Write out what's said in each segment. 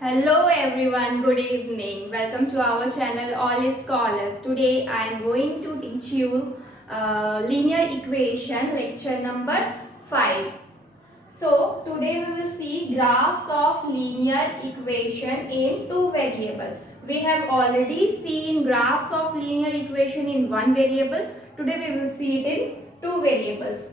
Hello everyone, good evening. Welcome to our channel All is Scholars. Today I am going to teach you linear equation lecture number 5. So today we will see graphs of linear equation in two variable. We have already seen graphs of linear equation in one variable. Today we will see it in two variables.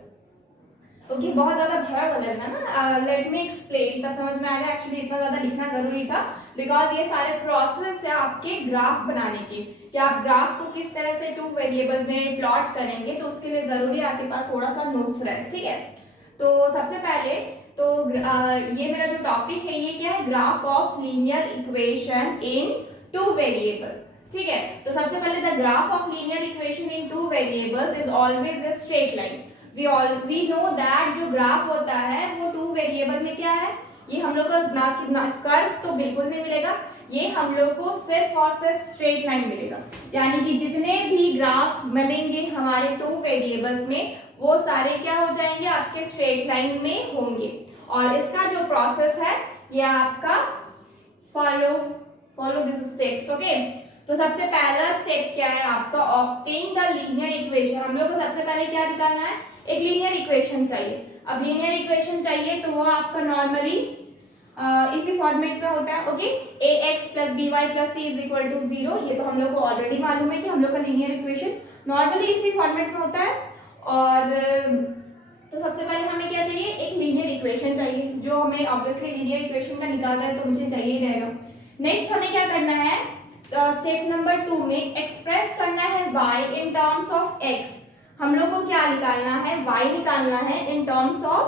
Okay बहुत ज्यादा भरा हुआ लग रहा है ना. Let me explain, तब समझ में आएगा. एक्चुअली इतना ज्यादा लिखना जरूरी था बिकॉज ये सारे प्रोसेस है आपके ग्राफ बनाने की कि आप ग्राफ को किस तरह से टू वेरिएबल में प्लॉट करेंगे. तो उसके लिए जरूरी है आपके पास थोड़ा सा नोट्स रहे. ठीक है, तो सबसे पहले तो ये मेरा जो टॉपिक है ये क्या है, graph of linear equation in two variable. ठीक है, तो सबसे पहले the graph of linear equation in two variables is always a straight line. We know that जो ग्राफ होता है वो टू वेरिएबल में क्या है, ये हम लोग को ना कर्व तो बिल्कुल नहीं मिलेगा, ये हम लोग को सिर्फ और सिर्फ स्ट्रेट लाइन मिलेगा. यानी कि जितने भी ग्राफ्स बनेंगे हमारे टू वेरिएबल्स में वो सारे क्या हो जाएंगे, आपके स्ट्रेट लाइन में होंगे. और इसका जो प्रोसेस है ये आपका फॉलो दिस स्टेप्स. ओके, तो सबसे पहला स्टेप क्या है आपका, ऑब्टेन द लीनियर इक्वेशन. हम लोग को सबसे पहले क्या निकालना है, एक लीनियर इक्वेशन चाहिए. अब लीनियर इक्वेशन चाहिए तो वो आपका नॉर्मली इसी फॉर्मेट में होता है. Okay, ax plus b y plus c is equal to 0. ये तो हम लोग को ऑलरेडी मालूम है कि हम लोग का लीनियर इक्वेशन नॉर्मली इसी फॉर्मेट में होता है. और तो सबसे पहले हमें क्या चाहिए, एक लीनियर इक्वेशन चाहिए. जो हमें ऑब्वियसली लीनियर इक्वेशन का निकाल रहा है तो मुझे चाहिए ही रहेगा. नेक्स्ट हमें क्या करना है, स्टेप नंबर 2 में एक्सप्रेस करना है y in terms of x. हम लोग को क्या निकालना है, y निकालना है इन टर्म्स ऑफ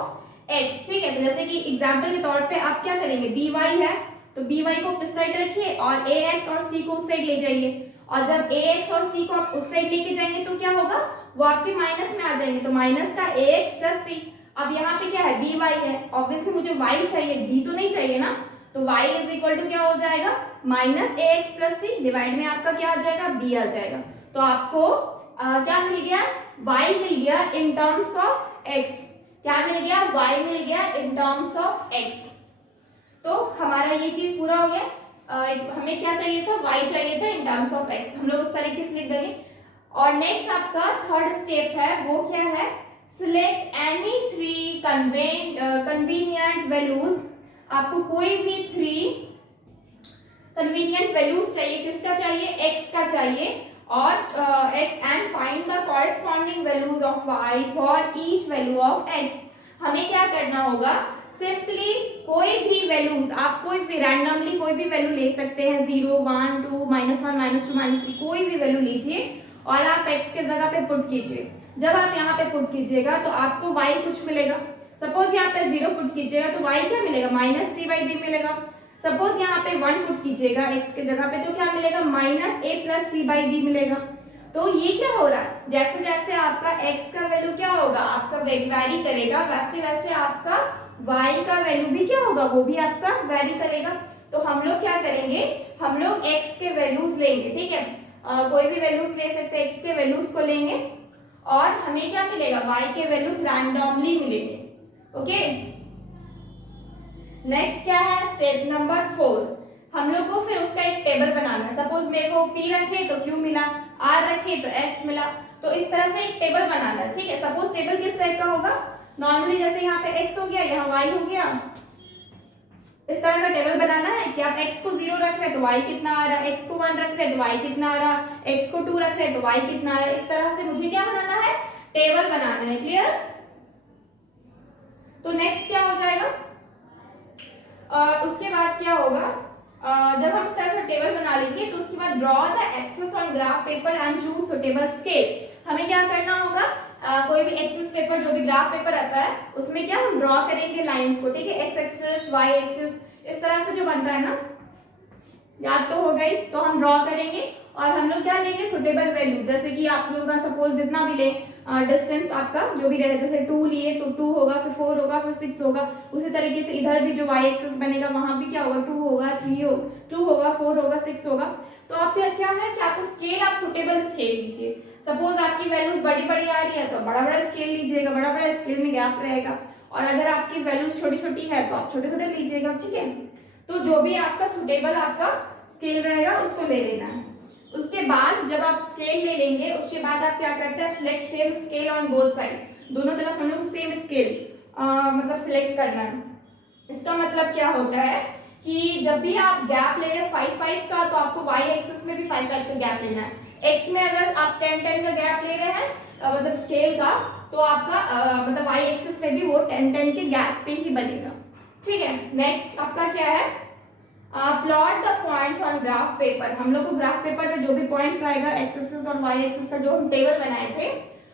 x. ठीक है, तो जैसे कि एग्जांपल के तौर पे आप क्या करेंगे, by है तो by को उस साइड रखिए और ax और c को उस साइड ले जाइए. और जब ax और c को आप उस साइड लेके जाएंगे तो क्या होगा, वो आपके माइनस में आ जाएंगे. तो माइनस का ax प्लस c. अब यहाँ पे क्या है, by है, ऑब्वियसली मुझे y चाहिए, b तो नहीं चाहिए ना. तो y इज इक्वल टू क्या हो जाएगा, minus ax plus c divide में आपका क्या आ जाएगा, b आ जाएगा. तो आपको क्या मिल गया, y मिल गया इन टर्म्स ऑफ x. क्या मिल गया, y मिल गया इन टर्म्स ऑफ x. तो हमारा ये चीज पूरा हो गया. हमें क्या चाहिए था, y चाहिए था इन टर्म्स ऑफ x. हम लोग उस तरीके से लिख देंगे. और नेक्स्ट आपका थर्ड स्टेप है, वो क्या है, select any three convenient values. आपको कोई भी थ्री कन्वीनियंट वैल्यूज चाहिए. किसका चाहिए, x का चाहिए. और x and find the corresponding values of y for each value of x. हमें क्या करना होगा, सिंपली कोई भी वैल्यूज, आप कोई भी रैंडमली कोई भी वैल्यू ले सकते हैं, 0 1 2 -1 -2 -3 कोई भी वैल्यू लीजिए और आप x के जगह पे पुट कीजिए. जब आप यहाँ पे पुट कीजिएगा तो आपको y कुछ मिलेगा. सपोज यहाँ पे 0 पुट कीजिएगा तो y क्या मिलेगा, माइनस सी बाई बी मिलेगा. सपोज यहाँ पे 1 पुट कीजिएगा x के जगह पे तो क्या मिलेगा, minus a plus c by b मिलेगा. तो ये क्या हो रहा है, जैसे जैसे आपका x का वैल्यू क्या होगा, आपका वेरी करेगा, वैसे वैसे आपका y का वैल्यू भी क्या होगा, वो भी आपका वेरी करेगा. तो हम लोग क्या करेंगे, हम लोग x के वैल्यूज लेंगे. ठीक है, कोई भी वैल्यूज ले सकते हैं, x के वैल्यूज को लेंगे और हमें क्या मिलेगा, y के वैल्यूज रैंडमली मिलेंगे. ओके, नेक्स्ट क्या है, स्टेप नंबर 4. हम लोग को फिर उसका एक टेबल बनाना है. सपोज मेरे को p रखे तो q मिला, r रखे तो x मिला. तो इस तरह से एक टेबल बनाना है. ठीक है, सपोज टेबल किस टाइप का होगा, नॉर्मली जैसे यहाँ पे x हो गया, यहाँ y हो गया, इस तरह का टेबल बनाना है कि आप x को 0 रख रहे तो y कितना आ रहा है, x को 1 रख रहे तो y कितना आ रहा, x को 2 रख रहे तो y कितना आ रहा है. इस तरह से मुझे क्या बनाना है, टेबल बनाना है. क्लियर. तो नेक्स्ट क्या हो जाएगा, उसके बाद क्या होगा, जब हम इस तरह से टेबल बना लेंगे तो उसके बाद draw the axes on graph paper and choose suitable scale. हमें क्या करना होगा, कोई भी एक्सेस पेपर, जो भी ग्राफ पेपर आता है उसमें क्या हम ड्रॉ करेंगे लाइंस को. ठीक है, एक्स एक्सिस वाई एक्सिस इस तरह से जो बनता है ना, याद तो हो गई. तो हम ड्रॉ करेंगे और हम लोग क्या लेंगे, सुटेबल वैल्यू. जैसे कि आप लोगों का सपोज जितना भी ले डिस्टेंस आपका जो भी रहे, जैसे 2 लिए तो 2 होगा, फिर 4 होगा, फिर 6 होगा. उसी तरीके से इधर भी जो y एक्सिस बनेगा वहां भी क्या होगा, 2 होगा, 2 होगा, 4 होगा, 6 होगा. तो आप क्या है कि आप स्केल, आप सुटेबल स्केल लीजिए. सपोज आपकी वैल्यूज बड़ी बड़ी आ रही है तो बड़ा बड़ा स्केल लीजिएगा, बड़ा बड़ा स्केल में गैप रहेगा. और अगर आपकी वैल्यूज छोटी छोटी है तो आप छोटे छोटे लीजिएगा. ठीक है, तो जो भी आपका सुटेबल आपका स्केल रहेगा उसको ले लेना है। उसके बाद जब आप स्केल ले लेंगे उसके बाद आप क्या करते हैं, select same scale on both side, दोनों तरफ हम लोग को सेम स्केल मतलब सिलेक्ट करना है। इसका मतलब क्या होता है कि जब भी आप गैप ले रहे हैं 5-5 का, तो आपको वाई एक्सिस में भी 5-5 का गैप लेना है। एक्स में अगर आप 10-10 का गैप ले रहे हैं मतलब स्केल का, तो आपका मतलब वाई एक्सिस में भी वो 10-10 के गैप पे ही बनेगा। ठीक है, नेक्स्ट आपका क्या है, plot the points on graph paper. हम लोग को ग्राफ पेपर में जो भी पॉइंट्स आएगा एक्स एक्सिस और वाई एक्सिस का जो हम टेबल बनाए थे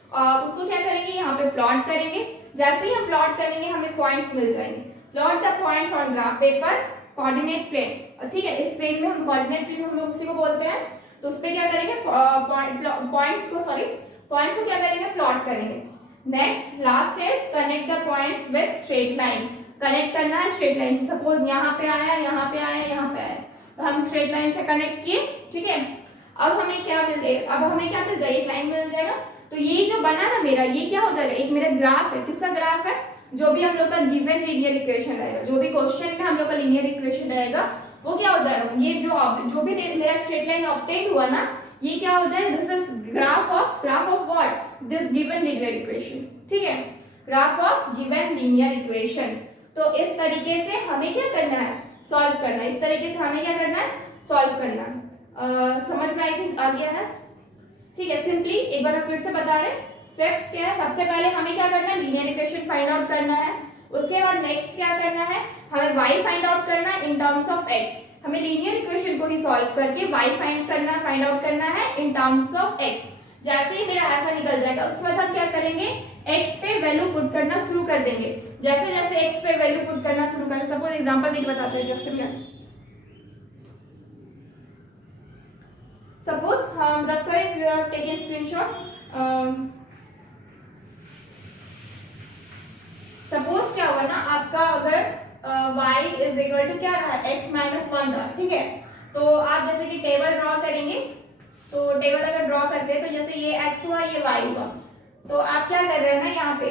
उसको क्या करेंगे, यहाँ पे प्लॉट करेंगे। जैसे ही हम प्लॉट करेंगे हमें पॉइंट्स मिल जाएंगे। Plot the points on graph paper coordinate plane. ठीक है, इस प्लेन में हम कोऑर्डिनेट प्लेन हम लोग उसी को बोलते हैं। तो उस पर क्या करेंगे, पॉइंट्स को क्या करेंगे, प्लॉट करेंगे। Next last is connect the points with straight line. Connect करना है स्ट्रेट लाइन से। सपोज यहाँ पे आया, यहाँ पे आया, यहाँ पे आया, तो हम स्ट्रेट लाइन से कनेक्ट किए। ठीक है, अब हमें क्या मिल जाएगा, एक लाइन मिल जाएगा। तो ये जो बना ना मेरा, ये क्या हो जाएगा, एक मेरा ग्राफ है। किसका ग्राफ है, जो भी हम लोग का गिवन लीनियर इक्वेशन रहेगा, जो भी क्वेश्चन में हम लोग का लीनियर इक्वेशन रहेगा वो क्या हो जाएगा, ये जो भी मेरा स्ट्रेट लाइन ऑब्टेन हुआ ना, ये क्या हो जाएगा, this is graph of what, this given linear equation. ठीक है, graph of given linear equation. तो इस तरीके से हमें क्या करना है, सॉल्व करना है। इस तरीके से हमें क्या करना है, सॉल्व करना है। समझ में आई थिंक आ गया है। ठीक है, सिंपली एक बार फिर से बता रहे स्टेप्स क्या है। सबसे पहले हमें क्या करना है, लीनियर इक्वेशन फाइंड आउट करना है। उसके बाद नेक्स्ट क्या करना है, हमें y फाइंड आउट करना है इन टर्म्स ऑफ x। हमें लीनियर इक्वेशन को ही सॉल्व करके y फाइंड आउट करना है इन टर्म्स ऑफ x। जैसे ही मेरा ऐसा निकल जाएगा उसके बाद हम क्या करेंगे, x पे वैल्यू पुट करना शुरू कर देंगे। जैसे जैसे x पे वैल्यू पुट करना शुरू करेंगे, सपोज एग्जांपल देके बताते हैं, जस्ट अ मिनट। सपोज हम रफ करें, if you have taken screenshot. Suppose क्या हुआ ना, आपका अगर y इज इक्वल टू क्या रहा, x माइनस 1 रहा। ठीक है, तो आप जैसे कि टेबल ड्रॉ करेंगे, तो टेबल अगर ड्रॉ करते हैं तो जैसे ये x हुआ, ये y हुआ, तो आप क्या कर रहे हैं ना, यहाँ पे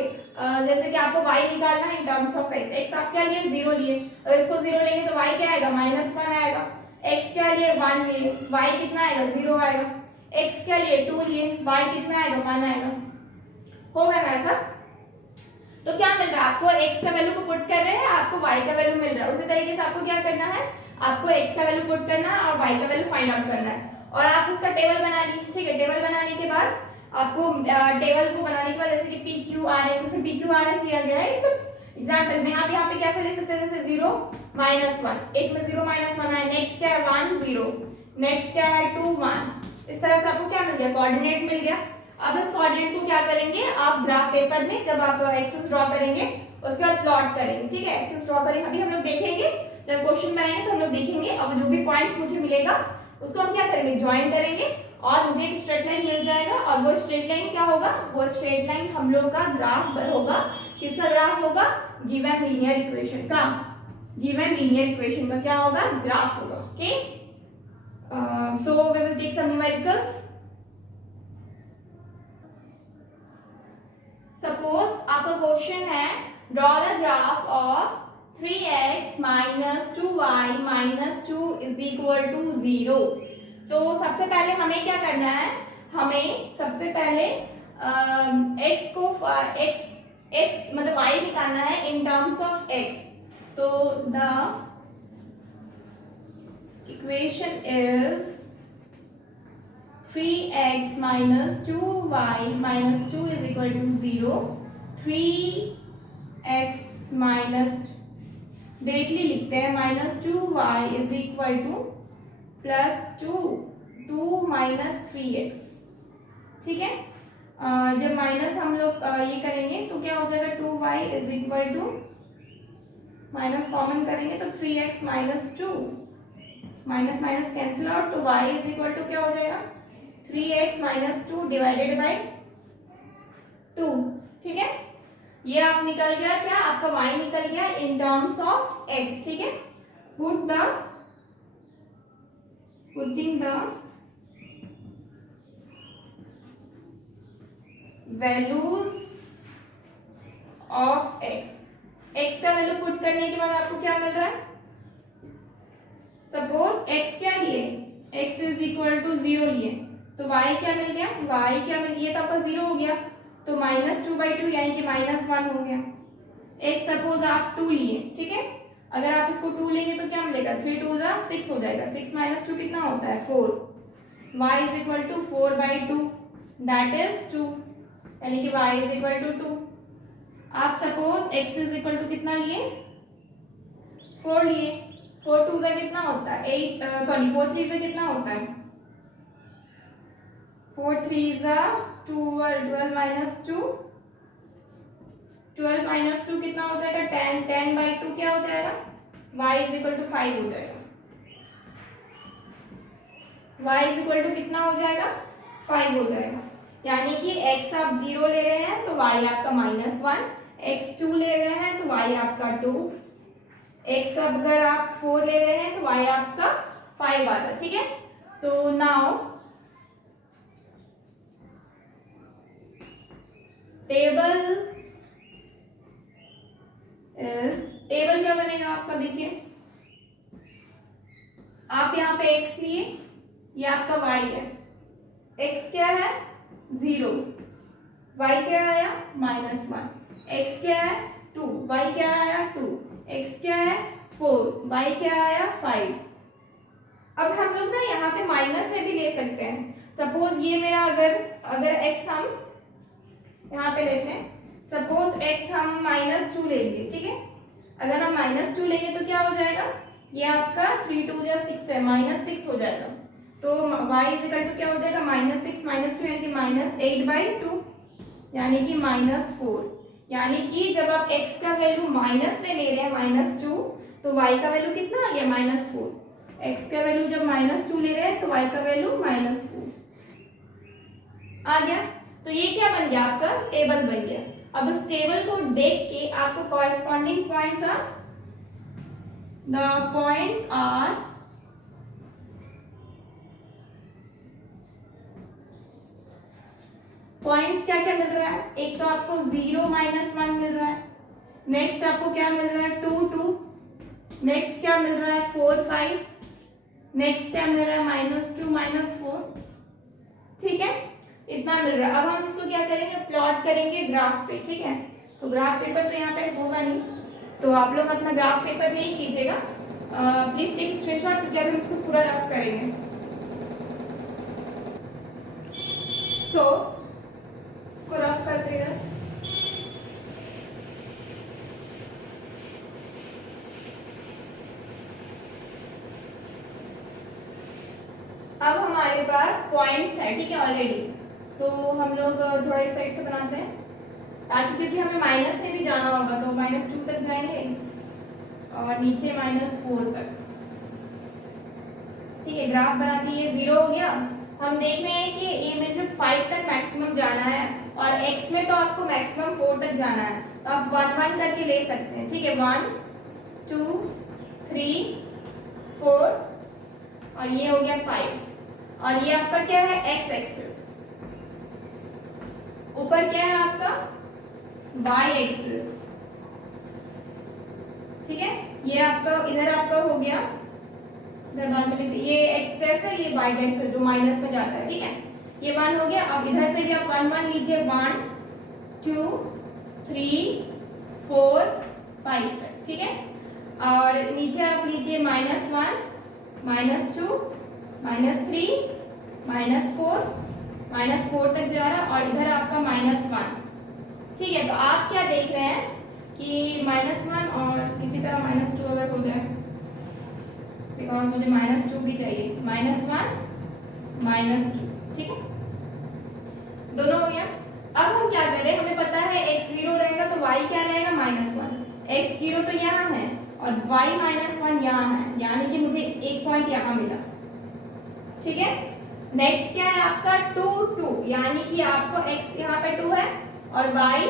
जैसे कि आपको y निकालना है इन टर्म्स ऑफ x। x आप क्या लिए, 0 लिए, और इसको 0 लेंगे तो y क्या आएगा, -1 आएगा। x क्या लिए, 1 लिए, y कितना आएगा, 0 आएगा। x क्या लिए, 2 लिए, y कितना आएगा, 1 आएगा। होगा ना ऐसा। तो क्या मिल रहा है आपको, x का वैल्यू को पुट कर रहे हैं, आपको y का वैल्यू मिल रहा है। उसी तरीके से आपको क्या करना है, आपको x का वैल्यू पुट करना है और y का वैल्यू फाइंड आउट करना है, और आप उसका टेबल बना लीजिए। ठीक है, टेबल बनाने के बाद आपको टेबल को बनाने के बाद जैसे कि PQRS, जैसे PQRS लिया गया है एग्जांपल में, आप यहाँ पे कैसे ले सकते हैं, जैसे 0 -1, एक में 0 -1 है, नेक्स्ट क्या है 1 0, नेक्स्ट क्या है 2 1। इस तरह से आपको क्या मिल गया, कोऑर्डिनेट मिल गया। अब इस कोऑर्डिनेट को क्या करेंगे, आप ग्राफ पेपर में जब आप एक्सिस ड्रॉ करेंगे उसके बाद प्लॉट करेंगे। ठीक है, एक्सिस ड्रॉ करेंगे, अभी हम लोग देखेंगे जब क्वेश्चन में आएंगे तो हम लोग देखेंगे। अब जो भी पॉइंट्स मुझे मिलेगा उसको हम क्या करेंगे, ज्वाइन करेंगे, और मुझे एक स्ट्रेट लाइन मिल जाएगा। और वो स्ट्रेट लाइन क्या होगा, वो स्ट्रेट लाइन हम लोग का ग्राफ होगा। किसका ग्राफ होगा, गिवन लीनियर इक्वेशन का। गिवन लीनियर इक्वेशन का क्या होगा, ग्राफ होगा। Okay, so we will take some numericals. Suppose आपका क्वेश्चन है, draw the graph of 3x minus 2y minus 2 is equal to 0। तो सबसे पहले हमें क्या करना है, हमें सबसे पहले x को x मतलब y निकालना है इन टर्म्स ऑफ x। तो the equation is 3x minus 2y minus 2 is equal to 0। 3x minus directly लिखते हैं -2y is equal to +2 minus 3x। ठीक है, जब माइनस हम लोग ये करेंगे तो क्या हो जाएगा, 2y is equal to, minus common करेंगे तो 3x minus 2, minus minus cancel out, तो y इज इक्वल टू क्या हो जाएगा, 3x माइनस 2 डिवाइडेड बाई 2। ठीक है, ये आप निकल गया क्या, आपका y निकल गया इन टर्म्स ऑफ x। ठीक है, putting the values of x। x का वैल्यू पुट करने के बाद आपको क्या मिल रहा है, सपोज x क्या लिए, x इज इक्वल टू 0 लिए, तो y क्या मिल गया, y क्या मिल गया, तो आपका 0 हो गया, तो -2/2 यानी कि -1 हो गया। एक सपोज आप 2 लिए, ठीक है, अगर आप इसको 2 लेंगे तो क्या मिलेगा, 3 2 जा 6 हो जाएगा, 6 - 2 कितना होता है 4, y is equal to 4/2 that is 2, यानी कि y इज इक्वल टू 2। आप suppose x is equal to कितना लिए, 4 लिए, 4 2 जा कितना होता है 8, सॉरी 4 3 जा कितना होता है, 4 3 जा 12, 12 - 2, 12 - 2 कितना हो जाएगा 10, 10/2 क्या हो जाएगा, y इज इक्वल टू 5 हो जाएगा, y इज इक्वल टू कितना हो जाएगा 5 हो जाएगा। यानी कि x आप 0 ले रहे हैं तो y आपका -1, x 2 ले रहे हैं तो y आपका 2, x अगर आप 4 ले रहे हैं तो y आपका 5 आ रहा है, ठीक है। तो नाउ टेबल क्या बनेगा आपका, देखिए आप यहाँ पे x लिए, ये आपका y है, x क्या है 0, y क्या आया -1, x क्या है 2, y क्या आया 2, x क्या है 4, y क्या आया 5। अब हम लोग ना यहाँ पे माइनस में भी ले सकते हैं, सपोज ये मेरा अगर x हम यहाँ पे लेते हैं, सपोज x हम -2 ले लिए, ठीक है, अगर हम -2 लेंगे तो क्या हो जाएगा, ये आपका 3 2 जा 6 है, -6 हो जाएगा, तो y इज इक्वल टू क्या हो जाएगा -6 - 2 यानी कि -8/2 यानी कि -4। यानी कि जब आप x का वैल्यू माइनस में ले रहे हैं -2 तो y का वैल्यू कितना आ गया -4, x का वैल्यू जब -2 ले रहे हैं तो y का वैल्यू -4 आ गया। तो ये क्या बन गया, आपका टेबल बन गया। अब इस टेबल को देख के आपको corresponding points are, the points are points क्या क्या मिल रहा है, एक तो आपको 0 -1 मिल रहा है, नेक्स्ट आपको क्या मिल रहा है 2 2, नेक्स्ट क्या मिल रहा है 4 5, नेक्स्ट क्या मिल रहा है -2 -4, ठीक है, इतना मिल रहा है। अब हम इसको क्या करेंगे, प्लॉट करेंगे ग्राफ पे, ठीक है, तो ग्राफ पेपर तो यहाँ पे होगा नहीं, तो आप लोग अपना ग्राफ पेपर नहीं कीजिएगा, प्लीज टेक स्क्रीनशॉट, क्योंकि हम इसको पूरा रफ करेंगे। सो इसको रफ करते हैं। अब हमारे पास पॉइंट्स है, ठीक है, ऑलरेडी, तो हम लोग थोड़ा इस साइड से बनाते हैं ताकि, क्योंकि हमें माइनस में भी जाना होगा, तो -2 तक जाएंगे और नीचे -4 तक, ठीक है। ग्राफ बनाते ये 0 हो गया, हम देख रहे हैं कि ए में जो 5 तक मैक्सिमम जाना है और x में तो आपको मैक्सिमम 4 तक जाना है, तो आप 1 1 करके ले सकते हैं, ठीक है, 1 2 3 4 और ये हो गया 5, और ये आपका क्या है x एक्सिस, ऊपर क्या है आपका y एक्सिस, ठीक है, ये आपका इधर आपका हो गया, इधर बाद में लिखते, ये एक्सेस है, ये y एक्सिस जो माइनस में जाता है, ठीक है, ये 1 हो गया। अब इधर से भी आप 1 1 लीजिए, 1 2 3 4 5 तक, ठीक है, और नीचे आप लीजिए -1 -2 -3 -4 तक जा रहा, और इधर आपका -1, ठीक है। तो आप क्या देख रहे हैं कि -1 और किसी तरह -2 अगर हो जाए, बिकॉज मुझे -2 भी चाहिए, -1 -2, ठीक है, दोनों हो गया। अब हम क्या करें, हमें पता है x 0 रहेगा तो y क्या रहेगा -1, x 0 तो यहाँ है और y -1 यहाँ है, यानी कि मुझे एक पॉइंट यहाँ मिला, ठीक है। नेक्स्ट क्या है आपका 2 2, यानी कि आपको x यहाँ पे 2 है और y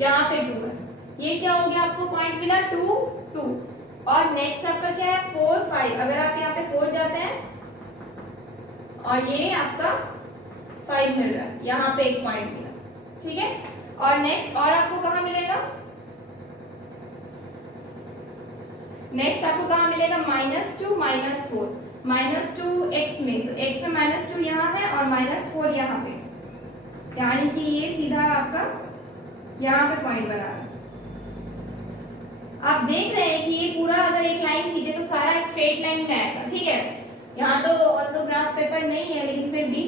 यहाँ पे 2 है, ये क्या हो गया, आपको पॉइंट मिला 2 2, और नेक्स्ट आपका क्या है 4 5, अगर आप यहाँ पे 4 जाते हैं और ये आपका 5 मिल रहा है, यहाँ पे एक पॉइंट मिला, ठीक है। और नेक्स्ट और आपको कहाँ मिलेगा, नेक्स्ट आपको कहाँ मिलेगा -2 -4 -2 x में, तो x में -2 यहाँ है और -4 यहाँ पे, यानी कि ये सीधा आपका यहाँ पे पॉइंट बना है। आप देख रहे हैं कि ये पूरा अगर एक लाइन खींचे तो सारा स्ट्रेट लाइन में आएगा, ठीक है। यहाँ तो ऑर्थोग्राफ पेपर नहीं है, लेकिन फिर भी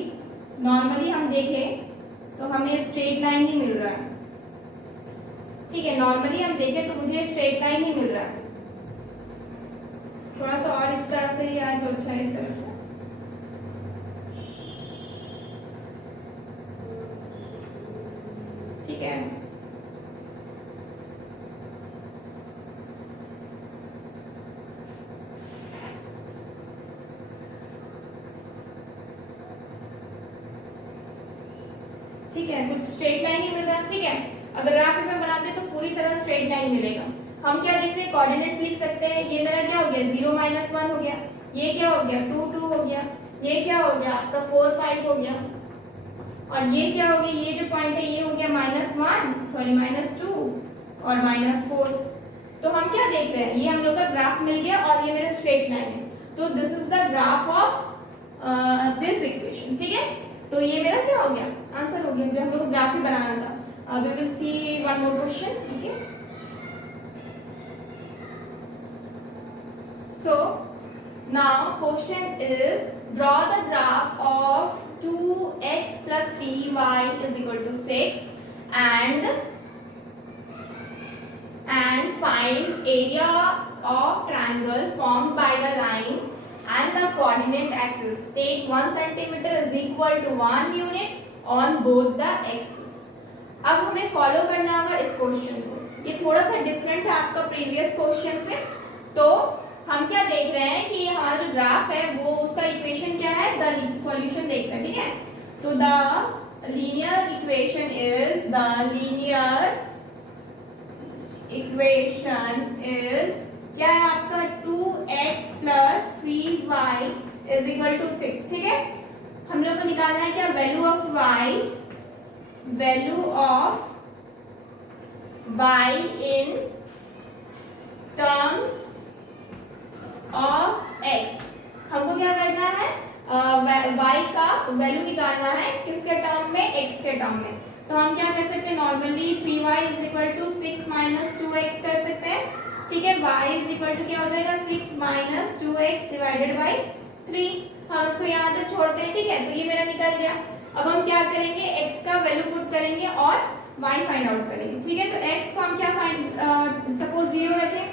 नॉर्मली हम देखें तो हमें स्ट्रेट लाइन ही मिल रहा है, ठीक है। नॉर्मली हम देखें तो मुझे स्ट्रेट लाइन ही मिल रहा है। थोड़ा सा और इस तरह से ही आए तो अच्छा है, इस तरह से। ठीक है, ठीक है, कुछ स्ट्रेट लाइन ही मिल रहा है, ठीक है। अगर ग्राफ में बनाते तो पूरी तरह स्ट्रेट लाइन मिलेगा। हम क्या देख रहे हैं, कोऑर्डिनेट्स लिख सकते हैं। ये मेरा क्या हो गया, 0 -1 हो गया। ये क्या हो गया, 2 2 हो गया। ये क्या हो गया आपका 4 5 हो गया। और ये क्या हो गया, ये जो पॉइंट है ये हो गया -2 और -4। तो हम क्या देख रहे हैं, ये हम लोग का ग्राफ मिल गया और ये मेरा स्ट्रेट लाइन है। तो this is the graph of this equation, ठीक है। तो ये मेरा क्या हो गया, आंसर हो गया, जो हम लोग को ग्राफ ही बनाना था। अब we will see one more question, okay. So now question is, draw the graph of 2x plus 3y is equal to 6 and find area of triangle formed by the line and the coordinate axis. Take 1 centimeter is equal to 1 unit on both the axes. अब हमें follow करना होगा इस question को। ये थोड़ा सा different है आपका प्रीवियस क्वेश्चन से। तो हम क्या देख रहे हैं कि हमारा जो ग्राफ है वो उसका इक्वेशन क्या है, द सॉल्यूशन देखते हैं, ठीक है। तो द लीनियर इक्वेशन इज क्या है आपका 2x plus 3y is equal to 6, ठीक है। हम लोग को निकालना है क्या, value of y in terms of x। हमको क्या करना है, y का वैल्यू निकालना है किसके टर्म में, x के टर्म में। तो हम क्या कर सकते हैं, normally 3y is equal to 6 - 2x कर सकते हैं, ठीक है। y इज इक्वल टू क्या हो जाएगा, 6 - 2x डिवाइडेड बाई 3। हम इसको यहाँ तक छोड़ते हैं, ठीक है। तो ये मेरा निकल गया। अब हम क्या करेंगे, x का वैल्यू पुट करेंगे और y फाइंड आउट करेंगे, ठीक है। तो x को हम क्या फाइंड, सपोज 0 रखें,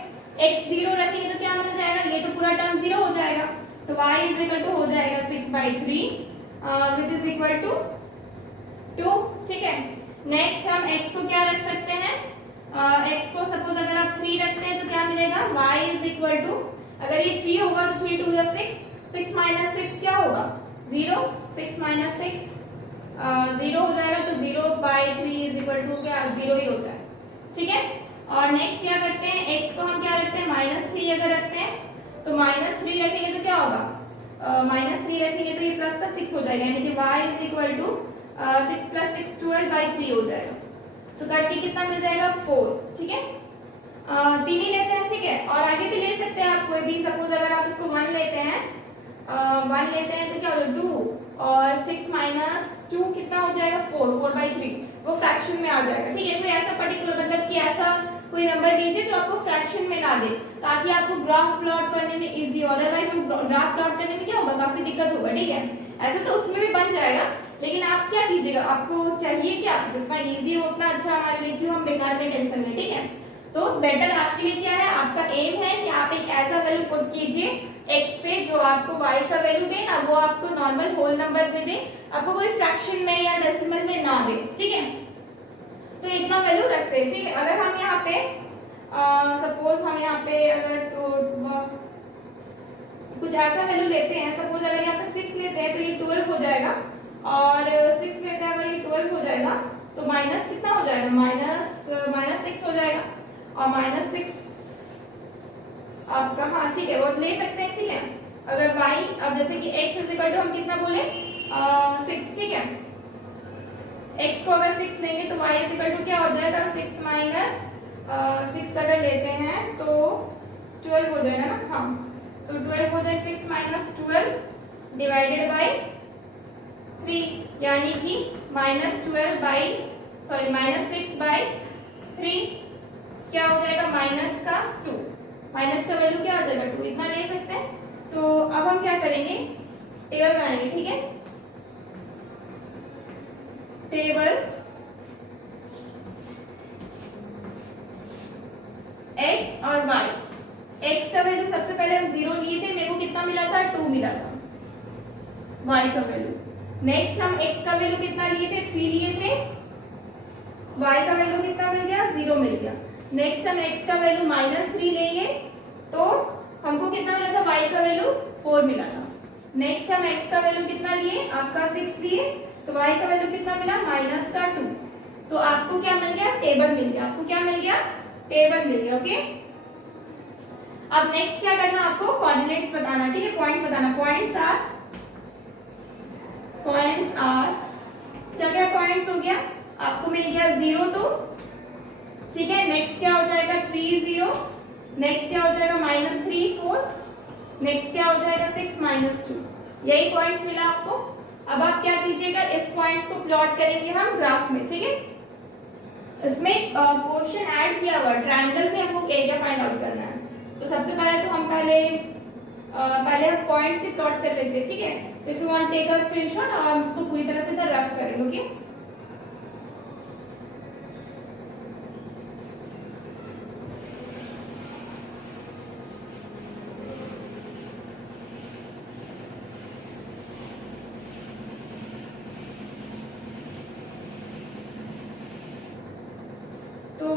x 0 रखेंगे तो क्या मिल जाएगा, ये तो पूरा टर्म 0 हो जाएगा। तो y इज इक्वल टू हो जाएगा 6/3 विच इज इक्वल टू 2, ठीक है। नेक्स्ट हम x को क्या रख सकते हैं, x को सपोज अगर आप 3 रखते हैं तो क्या मिलेगा, y इज इक्वल टू, अगर ये 3 होगा तो 3 2 6, 6 - 6 क्या होगा, 0, 6 - 6 0 हो जाएगा। तो 0/3 इज इक्वल टू क्या, 0 ही होता है, ठीक है। और नेक्स्ट क्या करते हैं, x को हम क्या रखते हैं, -3 अगर रखते हैं तो -3 रखेंगे तो क्या होगा, -3 रखेंगे तो ये प्लस का 6 हो जाएगा, यानी कि y इज इक्वल टू 6 + 6 12/3 हो जाएगा। तो कट के कितना मिल जाएगा, 4, ठीक है। 3 ही लेते हैं, ठीक है। और आगे भी ले सकते हैं आप कोई भी, सपोज अगर आप इसको 1 लेते हैं, 1 लेते हैं तो क्या होगा 2 और 6 - 2 कितना हो जाएगा, 4/3, वो फ्रैक्शन में आ जाएगा, ठीक है। कोई ऐसा पर्टिकुलर मतलब कि ऐसा कोई नंबर दीजिए जो आपको फ्रैक्शन में ना दे, ताकि आपको ग्राफ प्लॉट करने में इजी हो। अदरवाइज ग्राफ प्लॉट करने में क्या होगा, काफी दिक्कत होगा, ठीक है। ऐसे तो उसमें भी बन जाएगा, लेकिन आप क्या कीजिएगा, आपको चाहिए क्या, जितना इजी हो उतना अच्छा हमारे लिए, क्यों हम बेकार में टेंशन लें, ठीक है। तो बेटर आपके लिए क्या है, आपका एम है कि आप एक ऐसा वैल्यू पुट कीजिए x पे जो आपको y का वैल्यू दे ना, वो आपको नॉर्मल होल नंबर में दे, आपको कोई फ्रैक्शन में या डेसिमल में ना दे, ठीक है। तो इतना वैल्यू रखते हैं, ठीक है। अगर हम यहाँ पे सपोज हम यहाँ पे अगर कुछ ऐसा वैल्यू लेते हैं, सपोज अगर यहाँ पे 6 लेते हैं तो ये 12 हो जाएगा, और 6 लेते हैं अगर ये 12 हो जाएगा तो माइनस कितना हो जाएगा, -6 हो जाएगा। और -6 आपका, हाँ ठीक है, वो ले सकते हैं, ठीक है। अगर y, अब जैसे कि x इज इक्वल टू हम कितना बोले 6, ठीक है। x को अगर 6 लेंगे तो y इज इक्वल टू क्या हो जाएगा, 6 - 6 अगर लेते हैं तो 12 हो हाँ, तो 12 हो जाएगा 6 माइनस 12 डिवाइडेड बाई 3, यानी कि -6/3 क्या हो जाएगा माइनस का 2, माइनस का वैल्यू क्या आ जाएगा 2, इतना ले सकते हैं। तो अब हम क्या करेंगे, टेबल बनाएंगे, ठीक है। टेबल x और y, x का वैल्यू सबसे पहले हम 0 लिए थे, मेरे को कितना मिला था 2 मिला था y का वैल्यू। नेक्स्ट हम x का वैल्यू कितना लिए थे 3 लिए थे, y का वैल्यू कितना मिल गया 0 मिल गया। नेक्स्ट हम x का वैल्यू -3 लेंगे तो हमको कितना मिला था y का वैल्यू 4 मिला था। नेक्स्ट हम x का वैल्यू कितना लिए आपका 6 लिए तो y का वैल्यू कितना मिला -2, तो आपको क्या मिल गया टेबल मिल गया, आपको क्या मिल गया टेबल मिल गया। ओके, अब नेक्स्ट क्या करना आपको कोऑर्डिनेट्स बताना, ठीक है, पॉइंट्स बताना। पॉइंट्स आर क्या क्या पॉइंट्स हो गया आपको मिल गया 0 2, ठीक है। नेक्स्ट क्या हो जाएगा 3 0, नेक्स्ट क्या हो जाएगा -3 4, नेक्स्ट क्या हो जाएगा 6 -2, यही पॉइंट्स मिला आपको। अब आप क्या कीजिएगा इस पॉइंट्स को प्लॉट करेंगे हम ग्राफ में, ठीक है। इसमें क्वेश्चन ऐड किया हुआ ट्रायंगल में हमको एरिया फाइंड आउट करना है। तो सबसे पहले तो हम पहले हम पॉइंट से प्लॉट कर लेते हैं, ठीक है। If you want take a screenshot और हम इसको पूरी तरह से इधर रफ करेंगे। ओके, तो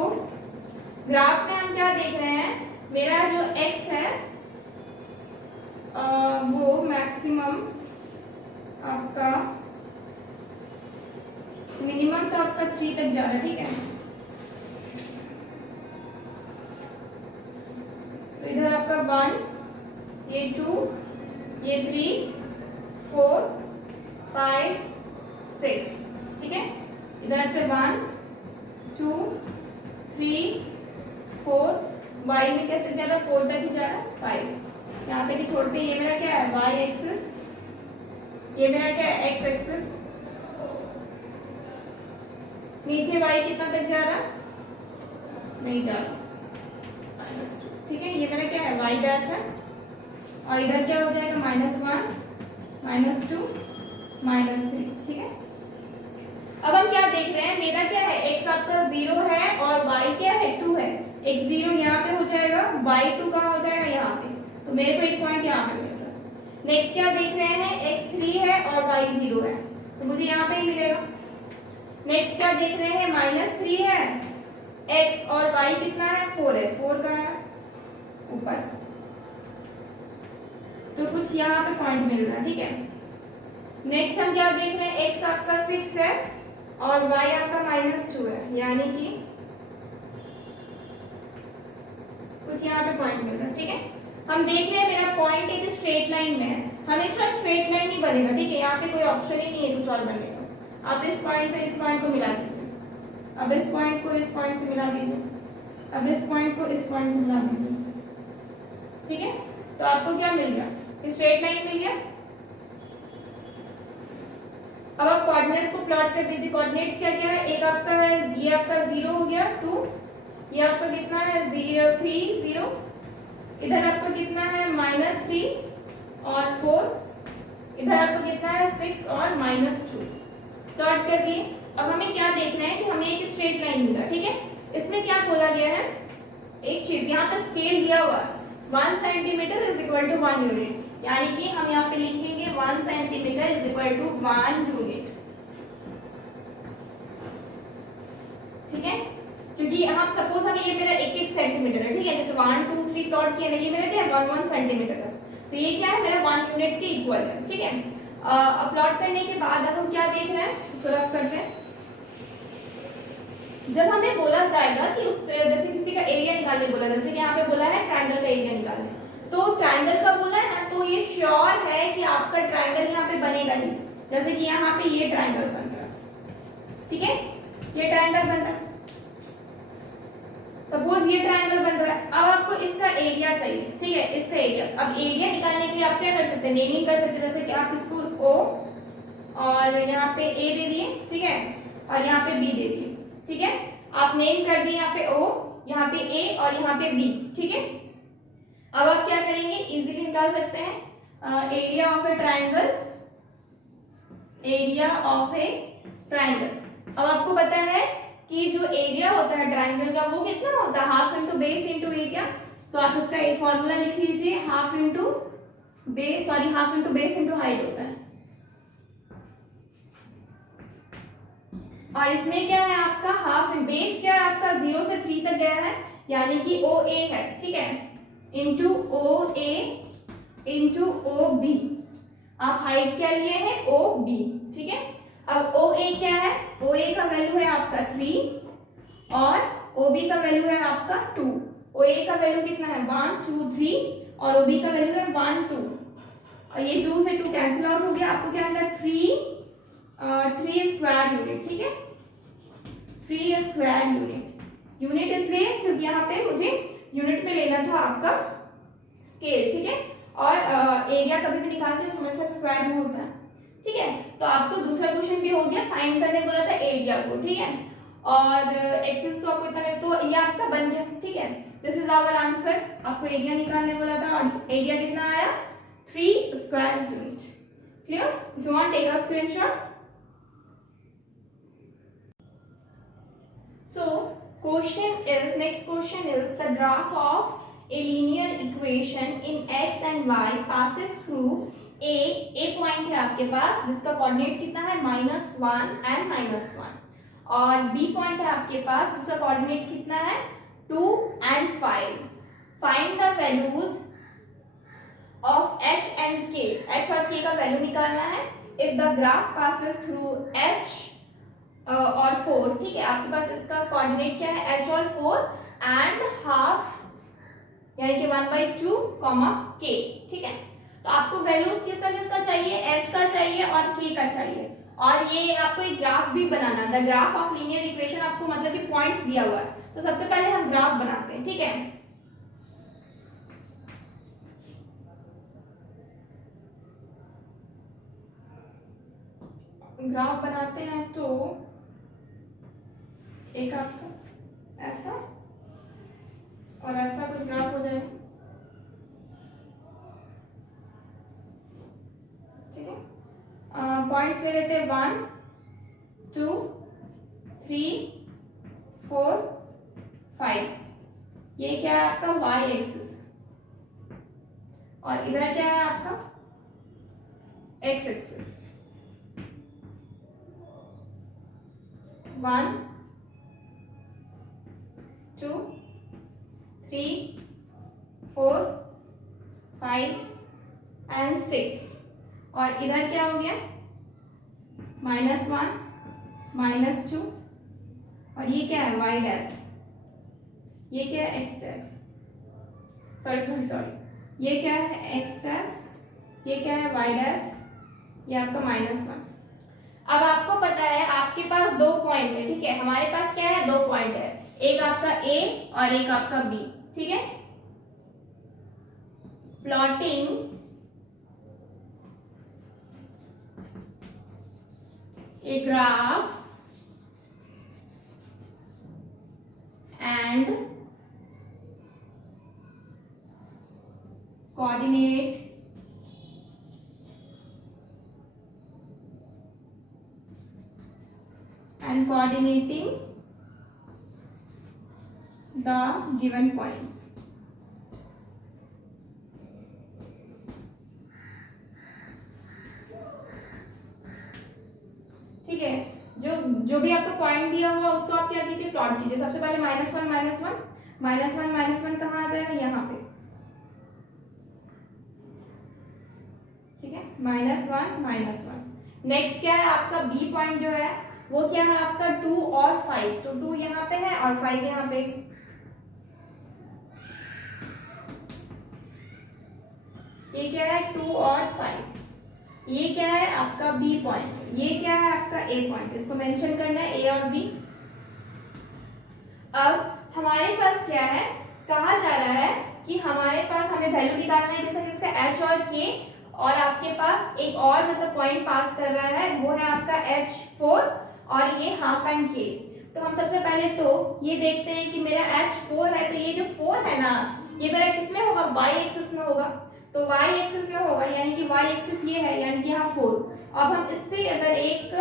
ग्राफ में हम क्या देख रहे हैं, मेरा जो x है वो मैक्सिमम आपका मिनिमम तो आपका 3 तक जा रहा है, ठीक है। तो इधर आपका 1, ये 2, ये 3 4 5 6, ठीक है। इधर से 1 2 3 4, y में क्या तक जा रहा है 4 तक ही जा रहा है 5, यहाँ तक ही छोड़ते हैं। ये मेरा क्या है y एक्सिस, ये मेरा क्या है x एक्सिस। नीचे y कितना तक जा रहा नहीं जा रहा -2, ठीक है। ये मेरा क्या है y डैश है और इधर क्या हो जाएगा -1 -2 -3, ठीक है। अब हम क्या देख रहे हैं, मेरा क्या है x आपका 0 है और y क्या है 2 है। x 0 यहाँ पे हो जाएगा, y 2 कहाँ हो जाएगा यहाँ पे, तो मेरे को एक पॉइंट यहाँ पे मिल रहा है। नेक्स्ट क्या देख रहे हैं x 3 है और y 0 है, तो मुझे यहाँ पे ही मिलेगा। नेक्स्ट क्या देख रहे हैं -3 है, x और y कितना है 4 है, 4 कहाँ है ऊपर, तो कुछ यहाँ पे पॉइंट मिल रहा है, ठीक है। नेक्स्ट हम क्या देख रहे हैं x आपका 6 है और y आपका -2 है, यानी कि कुछ यहाँ पे पॉइंट मिल रहा है, ठीक है। हम देख रहे हैं मेरा पॉइंट एक स्ट्रेट लाइन में है, हमेशा स्ट्रेट लाइन ही बनेगा, ठीक है। यहाँ पे कोई ऑप्शन ही नहीं है कुछ और बनने का। आप इस पॉइंट से इस पॉइंट को मिला दीजिए, अब इस पॉइंट को इस पॉइंट से मिला दीजिए, अब इस पॉइंट को इस पॉइंट से मिला दीजिए, ठीक है। तो आपको क्या मिल गया स्ट्रेट लाइन मिल गया। अब आप कोऑर्डिनेट्स को प्लॉट कर दीजिए। कोऑर्डिनेट्स क्या क्या है, एक आपका है ये आपका 0 हो गया 2, ये आपका कितना है 0 3 0, इधर आपका कितना है -3 और 4, इधर आपका कितना है 6 और -2, प्लॉट कर दिए। अब हमें क्या देखना है कि हमें एक स्ट्रेट लाइन मिला, ठीक है। इसमें क्या बोला गया है, एक चीज यहाँ पे स्केल दिया हुआ है 1 centimetre is equal to 1 unit, यानी कि हम यहाँ पे लिखेंगे 1 centimetre is equal to 1 unit, ठीक है। क्योंकि हम सपोज हमें ये मेरा 1 सेंटीमीटर है, ठीक है। जैसे 1 2 3 प्लॉट किया ना, ये मेरे क्या 1 सेंटीमीटर है, तो ये क्या है मेरा 1 यूनिट के इक्वल है, ठीक है। अब प्लॉट करने के बाद अब हम क्या देख रहे हैं, इसको रफ करते हैं। जब हमें बोला जाएगा कि उस जैसे किसी का एरिया निकालने बोला, जैसे कि यहाँ पे बोला है ट्रायंगल का एरिया निकालने, तो ट्रायंगल का बोला है ना, तो ये श्योर है कि आपका ट्रायंगल यहाँ पे बनेगा ही। जैसे कि यहाँ पे ये ट्रायंगल बन रहा है, ठीक है, ये ट्रायंगल बन रहा है। सपोज ये ट्रायंगल बन रहा है, अब आपको इसका एरिया चाहिए, ठीक है, इसका एरिया। अब एरिया निकालने के लिए आप क्या कर सकते हैं, नेमिंग कर सकते हैं, जैसे कि आप इसको ओ और यहाँ पे ए दे दिए, ठीक है, और यहाँ पे बी दे दिए, ठीक है। आप नेम कर दिए यहाँ पे ओ, यहाँ पे ए और यहाँ पे बी, ठीक है। अब आप क्या करेंगे, इजीली निकाल सकते हैं area of A triangle, area of A triangle. अब आपको पता है कि जो एरिया होता है ट्रायंगल का वो कितना होता है, half into base into area. तो आप इसका एक फॉर्मूला लिख लीजिए, half into base into height होता है। और इसमें क्या है आपका हाफ बेस, क्या है आपका 0 से 3 तक गया है, यानी कि ओ ए है, ठीक है, इंटू ओ ए इंटू ओ बी। आप हाइट क्या लिए हैं, ओ बी, ठीक है। अब ओ ए क्या है, ओ ए का वैल्यू है आपका 3 और ओ बी का वैल्यू है आपका 2। ओ ए का वैल्यू कितना है 1 2 3 और ओ बी का वैल्यू है 1 2। और ये 2 से 2 कैंसिल आउट हो गया, आपको क्या मिला 3 स्क्वायर यूनिट, ठीक है, 3 स्क्वायर यूनिट। यूनिट इसलिए क्योंकि यहाँ पे मुझे यूनिट में लेना था आपका स्केल, ठीक है। और एरिया कभी भी निकालते हो तो हमेशा स्क्वायर में होता है, ठीक है। तो आपको दूसरा क्वेश्चन भी हो गया, फाइंड करने बोला था एरिया को, ठीक है। और एक्सेस तो आपको इतना, तो ये आपका बन गया, ठीक है। This is our answer. आपको एरिया निकालने बोला था और एरिया कितना आया 3 square unit. Clear? If you want take a screenshot. So next question is the graph of a linear equation in x and y passes through a point है आपके पास जिसका कोऑर्डिनेट कितना है -1 एंड -1, और b पॉइंट है आपके पास जिसका coordinate कितना है 2 and 5। Find the values of h and k। h और k का वैल्यू निकालना है if the graph passes through h और 4, ठीक है। आपके पास इसका कोऑर्डिनेट क्या है h और 4 एंड हाफ, यानी कि 1/2 k, ठीक है। तो आपको वैल्यूज किसका चाहिए, h का चाहिए और k का चाहिए। और ये आपको एक ग्राफ भी बनाना है, the graph of linear equation, आपको मतलब कि पॉइंट्स दिया हुआ है। तो सबसे पहले हम ग्राफ बनाते हैं, ठीक है। ग्राफ बनाते हैं तो एक आपका ऐसा और ऐसा कुछ ग्राफ हो जाएगा, ठीक है। पॉइंट्स ले लेते हैं 1 2 3 4 5। ये क्या है आपका y एक्सिस और इधर क्या है आपका x एक्सिस। 1 2 3 4 5 एंड 6, और इधर क्या हो गया -1 -2, और ये क्या है y डैश, ये क्या है x डैश, सॉरी ये क्या है x डैश, ये क्या है y डैश, ये आपका -1। अब आपको पता है आपके पास 2 पॉइंट है, ठीक है। हमारे पास क्या है 2 पॉइंट है, एक आपका A और एक आपका B, ठीक है। Plotting a graph and coordinate and coordinating the given points। ठीक है, जो भी आपको पॉइंट दिया हुआ उसको आप क्या कीजिए प्लॉट कीजिए। सबसे पहले -1 कहाँ आ जाएगा यहाँ पे, ठीक है, -1। नेक्स्ट क्या है आपका बी पॉइंट जो है वो क्या है आपका 2 और 5, तो 2 यहाँ पे है और 5 यहाँ पे। ये क्या है 2 और 5, ये क्या है आपका बी पॉइंट, ये क्या है आपका ए पॉइंट। इसको मेंशन करना है ए और बी। अब हमारे पास क्या है, कहा जा रहा है कि हमारे पास हमें वैल्यू निकालना है जैसा कि इसका एच और के, और आपके पास एक और मतलब पॉइंट पास कर रहा है, वो है आपका H4 और ये हाफ एंड के। तो हम सबसे पहले तो ये देखते हैं कि मेरा H4 है, तो ये जो 4 है ना, ये मेरा किस में होगा, y एक्सिस में होगा। तो y एक्सिस में होगा यानी कि y एक्सिस ये है, यानी कि यहाँ 4। अब हम इससे अगर एक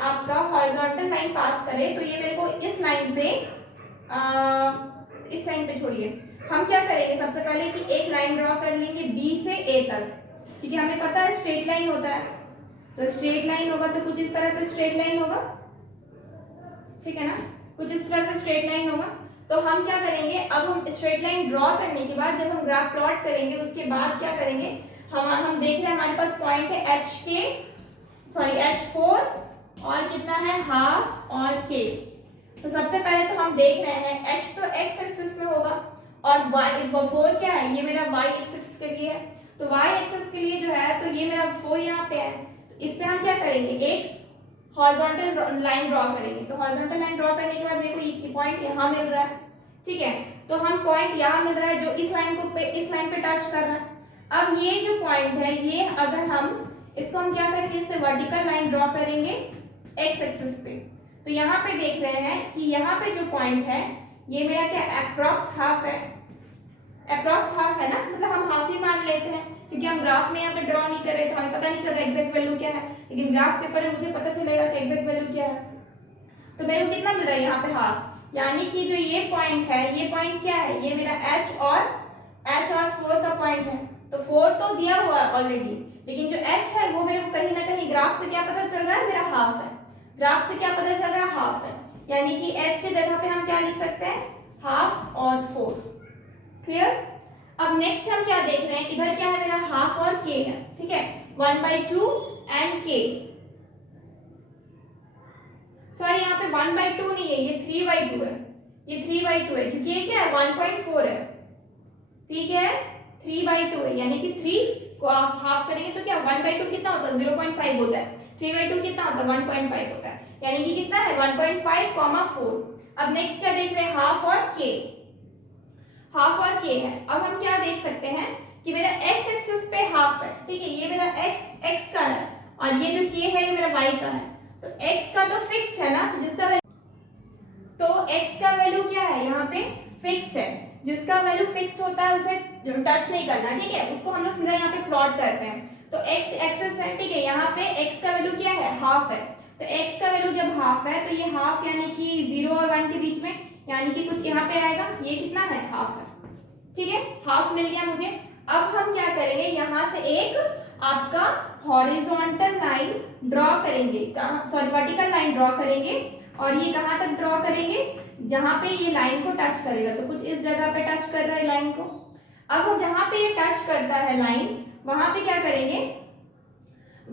आपका हॉरिजॉन्टल लाइन पास करें तो ये मेरे को इस लाइन पे छोड़िए, हम क्या करेंगे सबसे पहले कि एक लाइन ड्रॉ कर लेंगे B से A तक, क्योंकि हमें पता है स्ट्रेट लाइन होता है। तो स्ट्रेट लाइन होगा तो कुछ इस तरह से स्ट्रेट लाइन होगा, ठीक है ना, कुछ इस तरह से स्ट्रेट लाइन होगा। तो हम क्या करेंगे, अब हम स्ट्रेट लाइन ड्रॉ करने के बाद जब हम ग्राफ प्लॉट करेंगे उसके बाद क्या करेंगे, हम देख रहे हैं हमारे पास पॉइंट है H4 और कितना है हाफ और K। तो सबसे पहले तो हम देख रहे हैं H तो x एक्सिस में होगा और y 4 क्या है, ये मेरा y एक्सिस के लिए है। तो y एक्सिस के लिए जो है तो ये मेरा 4 यहाँ पे है, तो इससे हम क्या करेंगे, एक हॉरिजॉन्टल लाइन ड्रॉ करेंगे। तो हॉरिजॉन्टल लाइन ड्रॉ करने के बाद मेरे को ये पॉइंट यहाँ मिल रहा है, ठीक है। तो हम पॉइंट यहाँ मिल रहा है जो इस लाइन पे टच कर रहा है। अब ये जो पॉइंट है, ये अगर हम इसको हम क्या करेंगे, इससे वर्टिकल लाइन ड्रॉ करेंगे एक्स एक्सिस पे। तो यहाँ पे देख रहे हैं कि यहाँ पे जो पॉइंट है ये मेरा क्या अप्रॉक्स हाफ है, अप्रॉक्स हाफ है ना, मतलब हम हाफ ही मान लेते हैं क्योंकि हम ग्राफ में यहाँ पे ड्रॉ नहीं कर रहे थे, हमें पता नहीं चला एग्जैक्ट वैल्यू क्या है, लेकिन ग्राफ पेपर में मुझे पता चलेगा कि एग्जैक्ट वैल्यू क्या है। तो मेरे को कितना मिल रहा है यहाँ पे हाफ, यानी कि जो ये पॉइंट है, ये पॉइंट क्या है, ये मेरा H और 4 का पॉइंट है। तो 4 तो दिया हुआ है ऑलरेडी, लेकिन जो H है वो मेरे को कहीं ना कहीं ग्राफ से क्या पता चल रहा है, मेरा हाफ है। ग्राफ से क्या पता चल रहा है, हाफ है, यानी कि H के जगह पे हम क्या लिख सकते हैं, हाफ और 4। क्लियर। अब नेक्स्ट हम क्या देख रहे हैं, इधर क्या है मेरा हाफ और K है, ठीक है, 1/2 एंड K, सॉरी यहाँ पे 1/2 नहीं है, ये 3/2 है, ये 3/2 है क्योंकि ये क्या है 1.4 है, ठीक है, 3/2 है, यानी कि 3 को आप हाफ करेंगे तो क्या 1/2 कितना होता है, 0.5 होता है, 3/2 कितना होता है 1.5 होता है, यानी कि कितना है 1.5, 4। अब नेक्स्ट क्या देख रहे हैं, हाफ और K, हाफ और K है। अब हम क्या देख सकते हैं कि मेरा x एक्सिस पे हाफ है, ठीक है, ये मेरा x का है और ये जो K है ये मेरा y का है। तो x का तो फिक्स है ना, तो x का वैल्यू क्या है यहाँ पे फिक्स है, जिसका वैल्यू फिक्स होता है उसे टच नहीं करना, ठीक है, उसको हम लोग सीधा यहाँ पे प्लॉट करते हैं। तो x एक्सिस है, ठीक है, यहाँ पे x का वैल्यू क्या है, हाफ है। तो x का वैल्यू जब हाफ है तो ये हाफ यानी कि 0 और 1 के बीच में, यानी कि कुछ यहाँ पे आएगा, ये कितना है, हाफ है, ठीक है, हाफ मिल गया मुझे। अब हम क्या करेंगे, यहाँ से एक आपका हॉरिजॉन्टल लाइन ड्रॉ करेंगे, सॉरी वर्टिकल लाइन ड्रॉ करेंगे, और ये कहाँ तक ड्रॉ करेंगे, जहाँ पे ये लाइन को टच करेगा। तो कुछ इस जगह पे टच कर रहा है लाइन को। अब हम जहाँ पे ये टच करता है लाइन, वहां पे क्या करेंगे,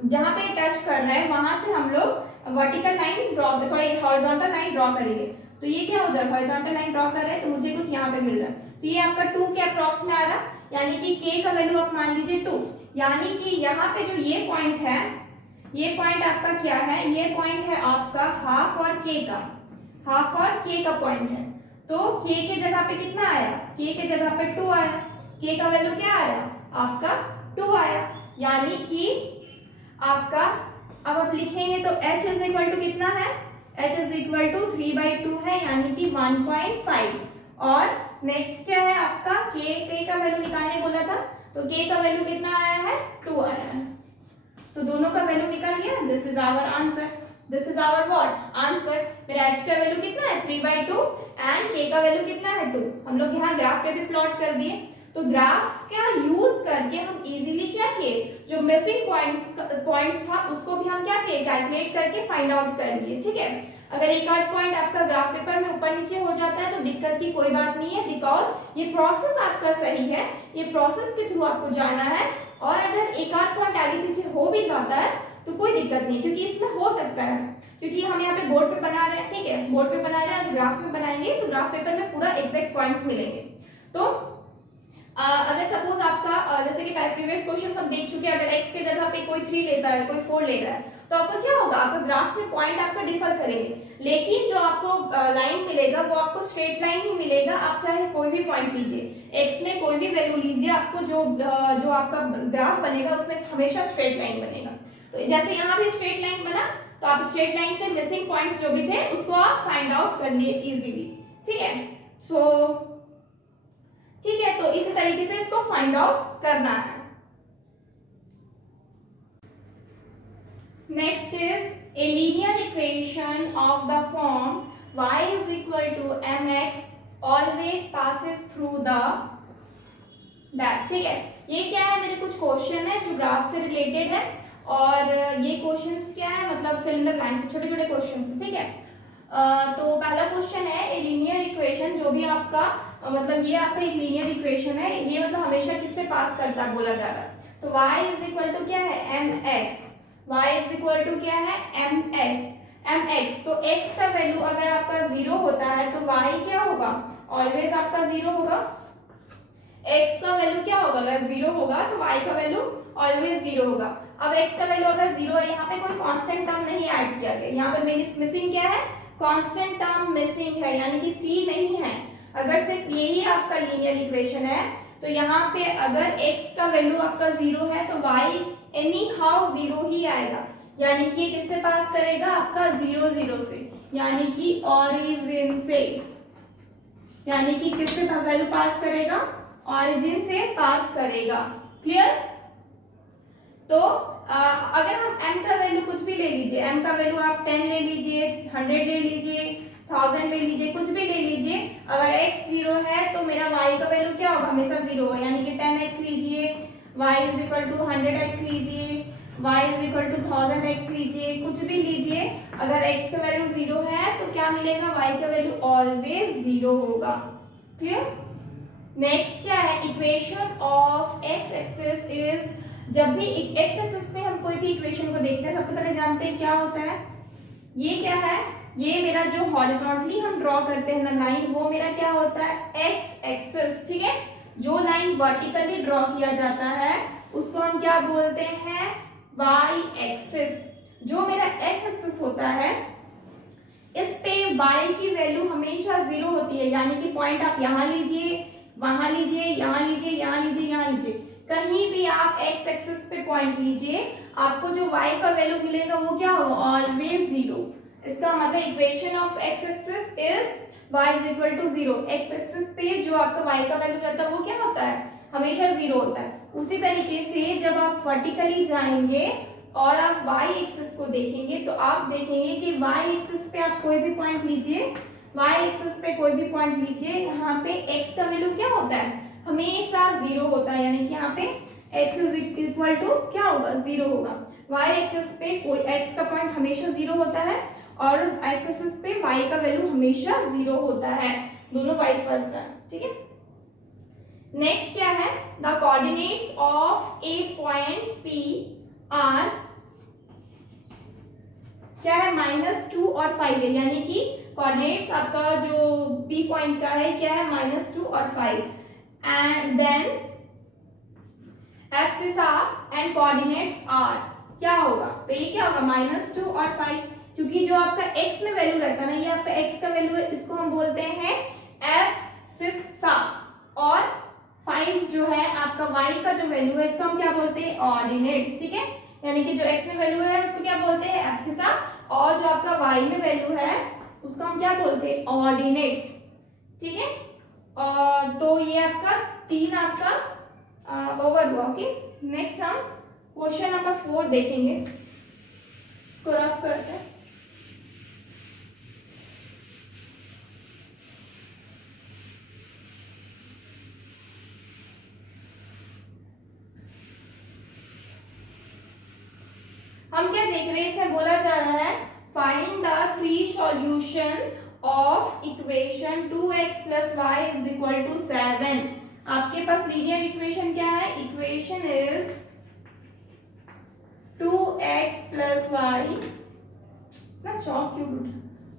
जहाँ पे टच कर रहा है वहां से हम लोग vertical line draw, sorry horizontal line draw करेंगे। तो ये क्या हो जाएगा, हॉरिजॉन्टल लाइन ड्रॉ कर रहे हैं तो मुझे कुछ यहाँ पे मिल रहा है, तो ये आपका 2 के अप्रॉक्स में आ रहा है, यानी कि K का वैल्यू आप मान लीजिए 2, यानी कि यहाँ पे जो ये पॉइंट है, ये पॉइंट आपका क्या है, ये पॉइंट है आपका हाफ और K का, हाफ और K का पॉइंट है। तो K के जगह पे कितना आया, K के जगह पे 2 आया, K का वैल्यू क्या आया आपका 2 आया, यानी कि आपका, अब आप लिखेंगे तो H इज इक्वल टू कितना है, H इज इक्वल टू 3/2 है, यानी कि 1.5। और नेक्स्ट क्या है आपका, K का वैल्यू निकालने बोला था, तो K का वैल्यू कितना आया है, 2 आया है। तो दोनों का वैल्यू निकल गया, this is our answer, this is our what answer. मेरा H का वैल्यू कितना है 3/2 एंड K का वैल्यू कितना है 2। हम लोग यहाँ ग्राफ पे भी प्लॉट कर दिए। तो ग्राफ का यूज करके हम इजीली क्या किए, जो मिसिंग पॉइंट्स था उसको भी हम क्या किए, कैलकुलेट करके फाइंड आउट कर लिए, ठीक है। अगर एक आध पॉइंट आपका ग्राफ पेपर में ऊपर नीचे हो जाता है तो दिक्कत की कोई बात नहीं है, बिकॉज ये प्रोसेस आपका सही है, ये प्रोसेस के थ्रू आपको जाना है। और अगर एक आध पॉइंट आगे पीछे हो भी जाता है तो कोई दिक्कत नहीं, क्योंकि इसमें हो सकता है, क्योंकि हम यहाँ पे बोर्ड पे बना रहे हैं, ठीक है, बोर्ड पे बना रहे हैं, ग्राफ में बनाएंगे तो ग्राफ पेपर में पूरा एग्जैक्ट पॉइंट्स मिलेंगे। तो अगर सपोज आपका जैसे कि प्रीवियस क्वेश्चन हम देख चुके हैं, अगर x के जगह पे कोई 3 लेता है, कोई 4 ले रहा है, तो आपको क्या होगा, आपका ग्राफ से पॉइंट आपका डिफर करेंगे, लेकिन जो आपको लाइन मिलेगा वो आपको स्ट्रेट लाइन ही मिलेगा। आप चाहे कोई भी पॉइंट लीजिए, एक्स में कोई भी वैल्यू लीजिए, आपको जो आपका ग्राफ बनेगा उसमें हमेशा स्ट्रेट लाइन बनेगा। तो जैसे यहाँ भी स्ट्रेट लाइन बना, तो आप स्ट्रेट लाइन से मिसिंग पॉइंट्स जो भी थे उसको आप फाइंड आउट कर लिए इजीली। ठीक है, ठीक है, तो इसी तरीके से इसको फाइंड आउट करना है। Next is a linear equation of the form y is equal to mx always passes through the dash। ठीक है, ये क्या है, मेरे कुछ क्वेश्चन है जो ग्राफ से रिलेटेड है, और ये क्वेश्चंस क्या है, मतलब फिल इन द ब्लैंक्स, छोटे छोटे क्वेश्चंस। ठीक है, तो पहला क्वेश्चन है ए लीनियर इक्वेशन, जो भी आपका मतलब ये आपका एक लीनियर इक्वेशन है, ये मतलब हमेशा किससे पास करता है बोला जा रहा है। तो y इज इक्वल टू क्या है, mx, y is equal to क्या है, mx। तो x का वैल्यू अगर आपका 0 होता है तो y क्या होगा, ऑलवेज आपका 0 होगा। x का वैल्यू क्या होगा, अगर 0 होगा तो y का वैल्यू ऑलवेज 0 होगा। अब x का वैल्यू अगर 0 है, यहाँ पे कोई कांस्टेंट टर्म नहीं ऐड किया गया, यहाँ पे मिसिंग क्या है, कांस्टेंट टर्म मिसिंग है, यानी कि c नहीं है। अगर सिर्फ यही आपका लीनियर इक्वेशन है तो यहाँ पे अगर x का वैल्यू आपका 0 है तो y एनी हाउ 0 ही आएगा, यानी कि किससे पास करेगा, आपका 0 0 से, यानी कि ऑरिजिन से, यानी कि किससे वैल्यू पास करेगा, ऑरिजिन से पास करेगा। क्लियर। तो अगर हम m का वैल्यू कुछ भी ले लीजिए, m का वैल्यू आप 10 ले लीजिए, 100 ले लीजिए, 1000 ले लीजिए, कुछ भी ले लीजिए, अगर x 0 है तो मेरा y का वैल्यू क्या होगा, हमेशा 0 होगा, यानी कि 10x लीजिए, y is equal to 100x लीजिए, y is equal to 1000x लीजिए, कुछ भी लीजिए, अगर x का वैल्यू 0 है तो क्या मिलेगा, y का वैल्यू ऑलवेज 0 होगा। क्लियर। नेक्स्ट क्या है, equation of x axis is, जब भी x एक्सिस पे हम कोई भी इक्वेशन को देखते हैं सबसे पहले जानते हैं क्या होता है, ये क्या है, ये मेरा जो हॉरिजॉन्टली हम ड्रॉ करते हैं ना लाइन, वो मेरा क्या होता है, x एक्सिस। ठीक है, जो लाइन वर्टिकली ड्रॉ किया जाता है उसको हम क्या बोलते हैं, y एक्सिस। जो मेरा x एक्सिस होता है इस पे y की वैल्यू हमेशा 0 होती है, यानी कि पॉइंट आप यहाँ लीजिए, वहां लीजिए, यहाँ लीजिए, यहाँ लीजिए, यहाँ लीजिए, कहीं भी आप x एक्सिस पे पॉइंट लीजिए, आपको जो y का वैल्यू मिलेगा वो क्या होगा, ऑलवेज 0। इसका मतलब equation of x axis is y is equal to 0। x axis पे जो आपका y का वैल्यू रहता है वो क्या होता है, हमेशा 0 होता है। उसी तरीके से जब आप वर्टिकली जाएंगे और आप y एक्सिस को देखेंगे तो आप देखेंगे कि y एक्सिस पे आप कोई भी पॉइंट लीजिए, y एक्सिस पे कोई भी पॉइंट लीजिए, यहाँ पे x का वैल्यू क्या होता है, हमेशा 0 होता है, यानी कि यहाँ पे x इज इक्वल टू क्या होगा, 0 होगा। y एक्सिस पे कोई x का पॉइंट हमेशा 0 होता है और x एक्सिस पे y का वैल्यू हमेशा 0 होता है, दोनों वाइस वर्सा है। ठीक है। नेक्स्ट क्या है, the coordinates of a point P are क्या है, -2 और 5 है, यानी कि कोऑर्डिनेट्स आपका जो P पॉइंट का है क्या है, -2 और 5, and then axis are and coordinates are क्या होगा, तो ये क्या होगा, -2 और 5, क्योंकि जो आपका x में वैल्यू रहता है ना, ये आपका x का वैल्यू है, इसको हम बोलते हैं एब्सिसा, और 5 जो है आपका y का जो वैल्यू है इसको हम क्या बोलते हैं, ऑर्डिनेट्स। ठीक है, यानी कि जो x में वैल्यू है उसको क्या बोलते हैं, एब्सिसा, और जो आपका y में वैल्यू है उसको हम क्या बोलते हैं, ऑर्डिनेट्स। ठीक है, और तो ये आपका 3 आपका ओवर हुआ। ओके, नेक्स्ट हम क्वेश्चन नंबर 4 देखेंगे, इसको रफ करते हैं। हम क्या देख रहे हैं, इसमें बोला जा रहा है find the 3 solution of equation 2x + y = 7। आपके पास लीनियर इक्वेशन क्या है, इक्वेशन इज 2x + y ना चौक क्यों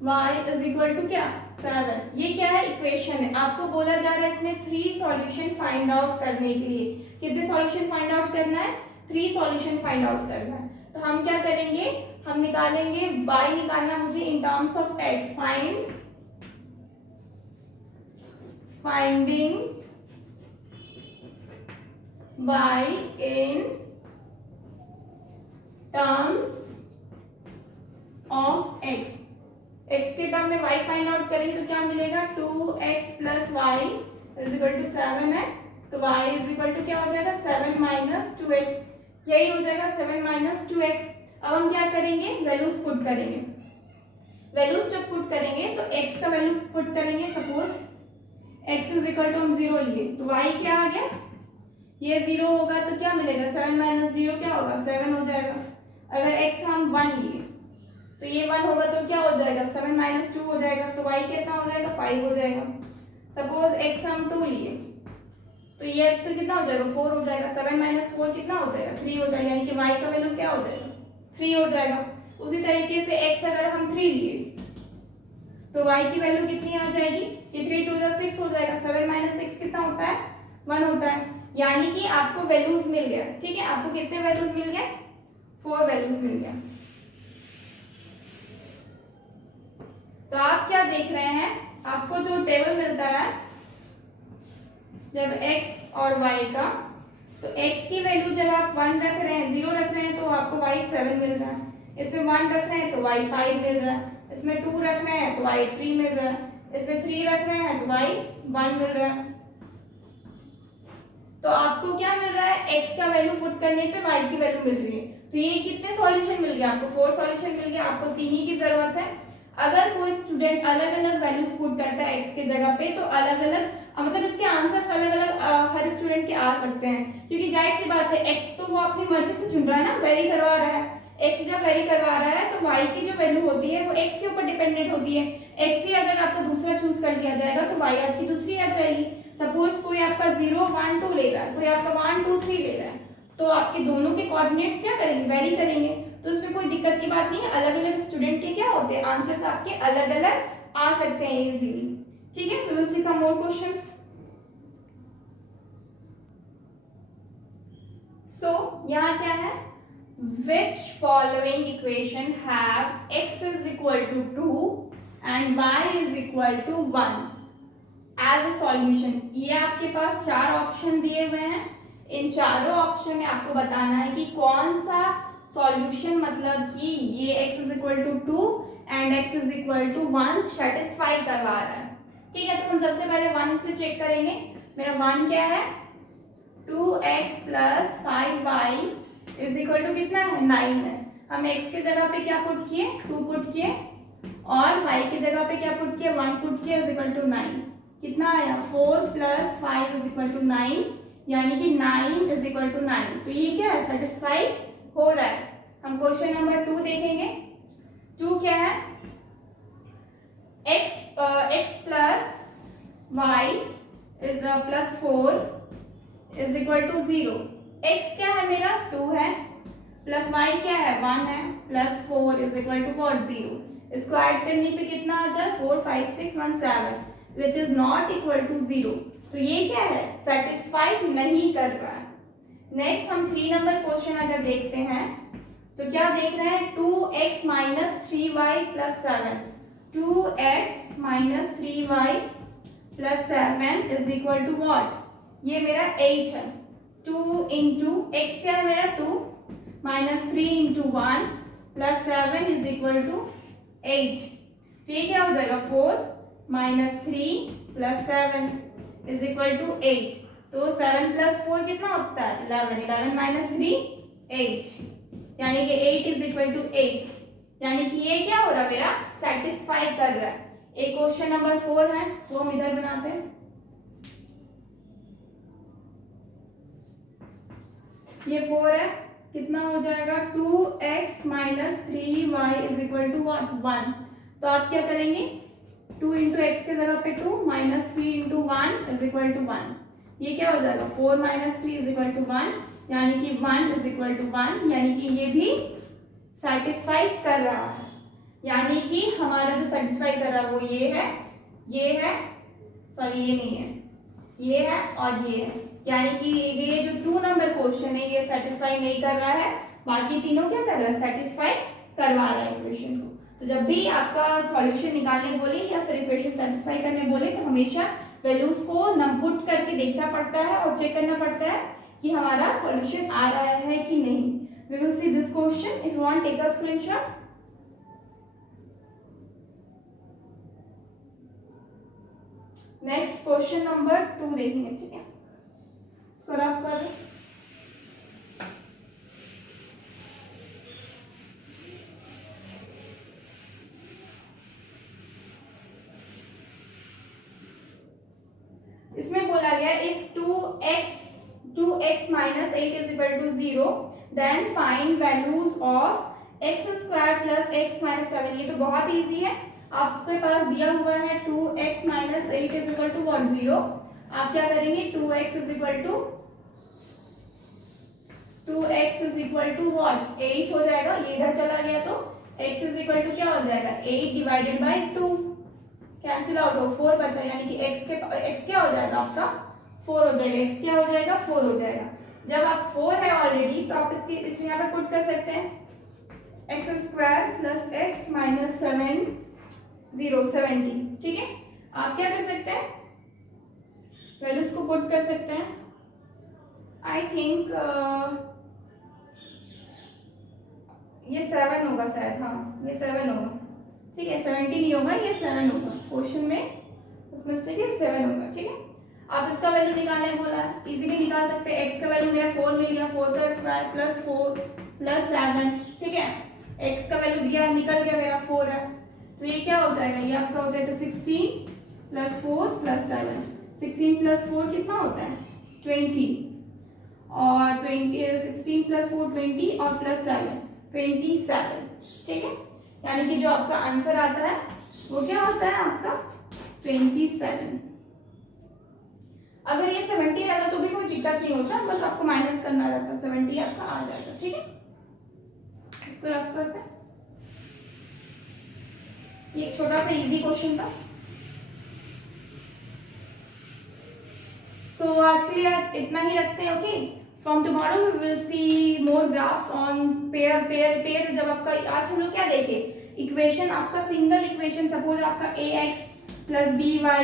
y = क्या, 7। ये क्या है, इक्वेशन है। आपको बोला जा रहा है इसमें 3 सॉल्यूशन फाइंड आउट करने के लिए, कितने सॉल्यूशन फाइंड आउट करना है, 3 सॉल्यूशन फाइंड आउट करना है। तो हम क्या करेंगे, हम निकालेंगे y निकालना मुझे in terms of x, finding y in terms of x। x के टर्म में y फाइंड आउट करेंगे तो क्या मिलेगा 2x plus y is equal to 7 है, तो y इज इक्वल टू क्या हो जाएगा 7 माइनस 2x, यही हो जाएगा 7 माइनस 2x। अब हम क्या करेंगे, वैल्यूज पुट करेंगे। वैल्यूज जब पुट करेंगे तो x का वैल्यू पुट करेंगे, suppose x is equal to हम 0 लिए तो y क्या आ गया, ये 0 होगा तो क्या मिलेगा 7 माइनस 0 क्या होगा 7 हो जाएगा। अगर x हम 1 लिए तो ये 1 होगा तो क्या हो जाएगा 7 माइनस 2 हो जाएगा, तो y कितना हो जाएगा 5 हो जाएगा। सपोज x हम 2 लिए तो ये तो कितना हो जाएगा 4 हो जाएगा, 7 माइनस 4 कितना हो जाएगा 3 हो जाएगा, यानी कि y का वैल्यू क्या हो जाएगा 3 हो जाएगा। उसी तरीके से x अगर हम 3 लिए तो y की वैल्यू कितनी आ जाएगी, ये 3 2 6 हो जाएगा, 7 माइनस 6 कितना होता है 1 होता है, यानी कि आपको वैल्यूज मिल गया। ठीक है, आपको कितने वैल्यूज मिल गए 4 वैल्यूज मिल गया। तो आप क्या देख रहे हैं, आपको जो टेबल मिलता है जब x और y का, तो x की वैल्यू जब आप 1 रख रहे हैं 0 रख रहे हैं तो आपको y 7 मिल रहा है, इसमें 1 रख रहे हैं तो y 5 मिल रहा है, इसमें 2 रख रहे हैं तो y 3 मिल रहा है, इसमें 3 रख रहे हैं तो y 1 मिल रहा है। तो आपको क्या मिल रहा है, x का वैल्यू पुट करने पे y की वैल्यू मिल रही है। तो ये कितने सॉल्यूशन मिल गए आपको, 4 सॉल्यूशन मिल गया, आपको 3 ही की जरूरत है। अगर कोई स्टूडेंट अलग अलग वैल्यूज पुट करता है x के जगह पे तो अलग अलग मतलब इसके आंसर्स अलग अलग हर स्टूडेंट के आ सकते हैं, क्योंकि जाहिर सी बात है x तो वो अपनी मर्जी से चुन रहा है ना, वेरी करवा रहा है। x जब वेरी करवा रहा है तो y की जो वैल्यू होती है वो x के ऊपर डिपेंडेंट होती है। x ही अगर आपको दूसरा चूज कर लिया जाएगा तो y आपकी दूसरी आ जाएगी। सपोज कोई आपका 0 1 2 ले रहा है, कोई आपका 1 2 3 ले रहा है, तो आपके दोनों के कोऑर्डिनेट्स क्या करेंगे, वेरी करेंगे। तो उसमें कोई दिक्कत की बात नहीं है, अलग अलग स्टूडेंट के क्या होते हैं आंसर्स आपके अलग अलग आ सकते हैं इजीली। ठीक है, we will see some more questions. So यहाँ क्या है, which following equation have x is equal to 2 and y is equal to 1 as a solution। ये आपके पास 4 ऑप्शन दिए हुए हैं, इन चारों ऑप्शन में आपको बताना है कि कौन सा सॉल्यूशन मतलब कि ये x is equal to 2 and x is equal to 1 satisfy करवा रहा है। ठीक है, तो हम सबसे पहले 1 से चेक करेंगे। मेरा 1 क्या है, 2x plus 5y is equal to कितना है 9 है। हम x के जगह पे क्या पुट किए 2 पुट किए और y के जगह पे क्या पुट किए 1 पुट किए इज इक्वल टू 9। कितना आया 4 प्लस 5 इज इक्वल टू 9, यानी कि 9 इज इक्वल टू 9। तो ये क्या है सेटिस्फाई हो रहा है। हम क्वेश्चन नंबर 2 देखेंगे। 2 क्या है, x plus y is plus 4 is equal to 0। x क्या है मेरा 2 है, प्लस y क्या है 1 है, प्लस 4 इज इक्वल टू 0। इसको ऐड करने पे कितना आ जाए 4 5 6 1 7 which is not equal to 0। तो ये क्या है सेटिस्फाई नहीं कर रहा है। नेक्स्ट हम 3 नंबर क्वेश्चन अगर देखते हैं तो क्या देख रहे हैं 2x minus 3y plus 7। 2x minus 3y plus 7 is equal to what, ये मेरा 8 है। 2 इंटू एक्स क्या है मेरा 2 minus 3 into 1 plus 7 is equal to 8। तो ये क्या हो जाएगा 4 minus 3 plus 7 is equal to 8। तो 7 प्लस 4 कितना होता है 11। 11 माइनस 3 8, यानी कि 8 इज इक्वल टू 8, यानी कि ये क्या हो रहा है मेरा सेटिस्फाई कर रहा है। एक क्वेश्चन नंबर 4 है वो हम इधर बनाते हैं। ये 4 है, कितना हो जाएगा 2x minus 3y is equal to 1। तो आप क्या करेंगे 2 इंटू एक्स के जगह पे 2 minus 3 into 1 is equal to 1। ये क्या हो जाएगा 4 माइनस 3 इज इक्वल टू 1, यानी कि 1 इज इक्वल टू 1, यानी कि ये भी सेटिस्फाई कर रहा है। यानी कि हमारा जो सेटिस्फाई कर रहा है वो ये है, सॉरी ये नहीं है, ये है और ये है, यानी कि ये जो 2 नंबर क्वेश्चन है ये सेटिस्फाई नहीं कर रहा है, बाकी तीनों क्या कर रहा है सेटिस्फाई करवा रहा है इक्वेशन को। तो जब भी आपका सॉल्यूशन निकालने बोले या फिर इक्वेशन सेटिस्फाई करने बोले तो हमेशा वैल्यूज को पुट करके देखना पड़ता है और चेक करना पड़ता है कि हमारा सॉल्यूशन आ रहा है कि नहीं। We will see this question, if you want take a screenshot. Next question number 2 देखेंगे, ठीक है, इसको रफ कर दो। इसमें बोला गया if 2x minus 8 is equal to 0 then find values of x square plus x minus 7। ये तो बहुत इजी है, आपके पास दिया हुआ है 2x minus 8 is equal to 0। आप क्या करेंगे, 2x is equal to what 8 हो जाएगा, ये इधर चला गया तो x is equal to क्या हो जाएगा 8 डिवाइडेड बाई 2, कैंसिल आउट हो 4 बचा, यानी कि x क्या हो जाएगा आपका 4 हो जाएगा, x क्या हो जाएगा 4 हो जाएगा। जब आप 4 है ऑलरेडी तो आप इसमें यहाँ पे पुट कर सकते हैं x square plus x minus 70, ठीक है। आप क्या कर सकते हैं, वैल्यूज को पुट कर सकते हैं। आई थिंक ये 7 होगा शायद, हाँ ये 7 होगा, ठीक है, 70 नहीं होगा, ये 7 होगा, क्वेश्चन में उस मिस्टेक है 7 होगा, ठीक है। आप इसका वैल्यू निकालने बोला, इजीली निकाल सकते हैं। x का वैल्यू मेरा 4 मिल गया, 4 का स्क्वायर प्लस 4 प्लस 7, ठीक है। x का वैल्यू दिया, निकल गया मेरा 4 है, तो ये क्या हो जाएगा, ये आपका हो जाएगा 16 प्लस 4 प्लस 7। 16 प्लस 4 कितना होता है 20, और 16 प्लस 4 20 और प्लस 7 27, ठीक है। यानी कि जो आपका आंसर आता है वो क्या होता है आपका 27। अगर ये 70 रहता तो भी कोई दिक्कत नहीं होता, बस आपको माइनस करना रहता, 70 आपका आ जाएगा, ठीक है। इसको रफ करते हैं, ये एक छोटा सा इजी क्वेश्चन था। तो आज के लिए आज इतना ही रखते हैं, okay. From tomorrow we will see more graphs on pair. जब आपका आज हम लोग क्या देखे, इक्वेशन आपका सिंगल इक्वेशन, सपोज आपका ax plus by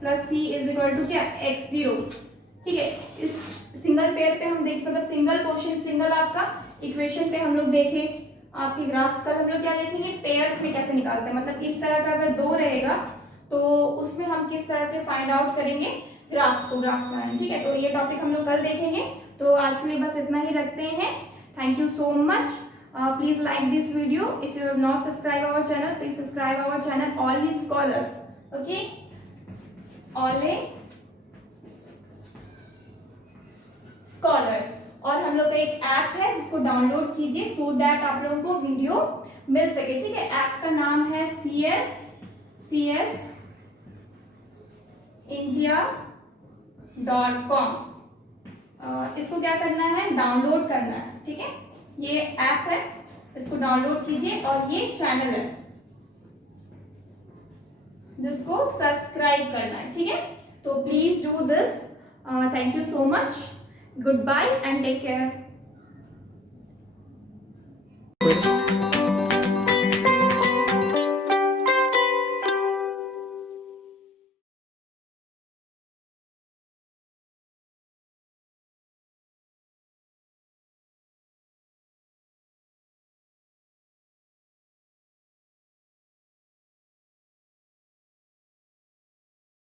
plus c is equal to क्या x0, ठीक है। इस सिंगल पेयर पे हम देख, मतलब सिंगल क्वेश्चन, सिंगल आपका इक्वेशन पे हम लोग देखे आपके ग्राफ्स। कल हम लोग क्या देखेंगे, पेयर्स में कैसे निकालते हैं, मतलब इस तरह का अगर 2 रहेगा तो उसमें हम किस तरह से फाइंड आउट करेंगे ग्राफ्स बनाएं, ठीक है। तो ये टॉपिक हम लोग कल देखेंगे। तो आज के लिए बस इतना ही रखते हैं। Thank you so much. Please like this video. If you have not subscribe our channel, please subscribe our channel all the scholars, okay, all scholars. और हम लोग का एक ऐप है जिसको डाउनलोड कीजिए सो दैट आप लोगों को वीडियो मिल सके, ठीक है। ऐप का नाम है CS India.com। इसको क्या करना है, डाउनलोड करना है, ठीक है। ये ऐप है, इसको डाउनलोड कीजिए, और ये चैनल है जिसको सब्सक्राइब करना है, ठीक है। तो please do this. Thank you so much, goodbye and take care.